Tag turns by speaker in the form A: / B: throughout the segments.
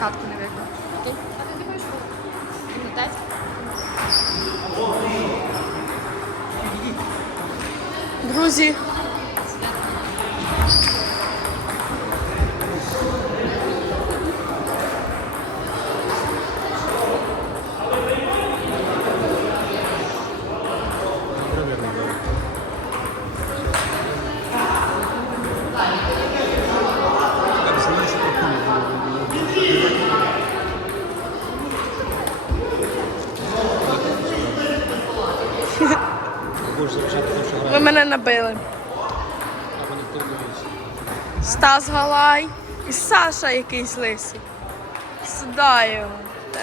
A: катку не виграв.
B: Окей. А ти думаєш, що?
C: Друзі.
D: Будеш залишати те, що
C: Ви
D: грає,
C: мене набили.
D: а вони хто дивиться.
C: Стас Галай і Саша якийсь лисий. Сюди його. Так.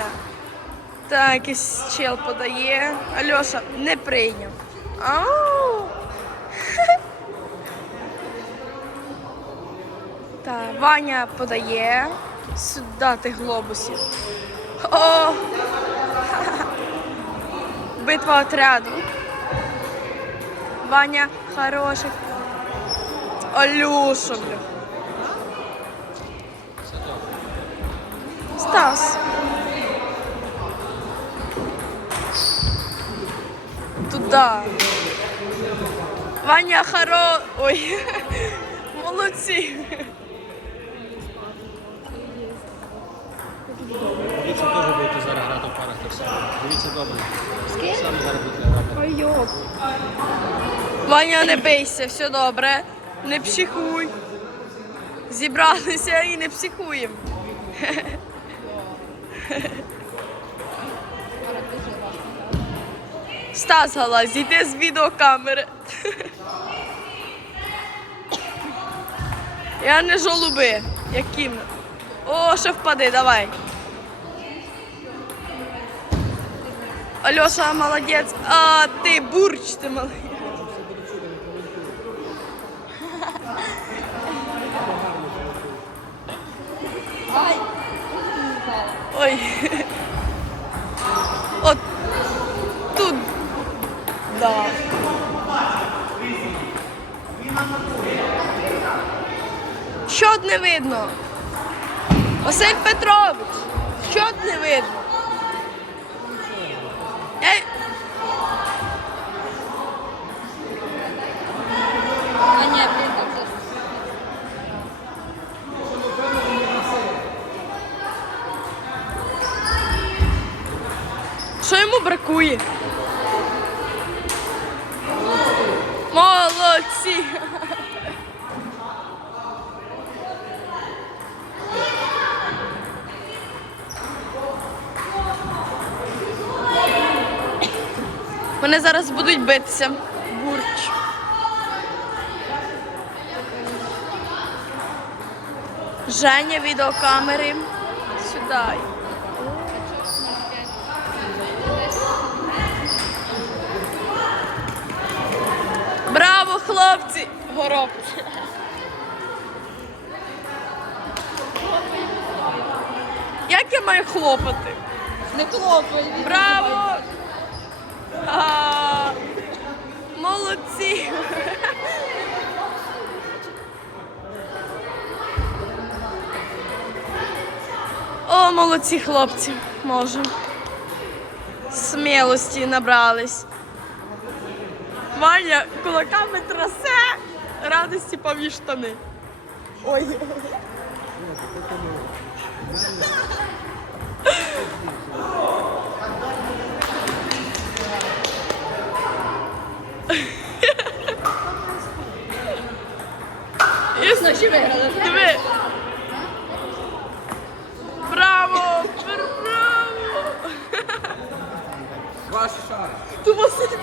C: Так, якийсь чел подає. Альоша не прийняв. Ау! Так, Ваня подає. Сюди тих глобусів. О! Битва отряду. Ваня хороший. Алюша, бля. Стас. Туда. Ваня хоро... Ой. Молодці.
D: Дивіться, теж будете зараз грати в парах так само. Дивіться добре. Саме зараз будете грати.
C: Ой, йоп. Ваня, не бийся, все добре. Не психуй. Зібралися і не психуємо. Стас Гала, зійди з відеокамери. Я не жолуби, як яким. О, ще впади, давай. Альоша молодець, а ти бурч, ти молодець. Щот не видно. Василь Петрович, щот не видно. Ей,
B: А ні, блін, так же.
C: що йому бракує? Молодці! Вони зараз будуть битися. Бурч. Женя відеокамери. Сюди. Браво, хлопці! Горобці. Як я маю хлопати?
B: Не хлопай.
C: Браво! А, молодці! О, молодці хлопці, може. Смілості набрались. Ваня кулаками трасе, радості пові штани. Ой. Єс,
B: Наші виграли.
C: Диви. Браво! Браво!
D: Ваш шар.
C: Ти Василь.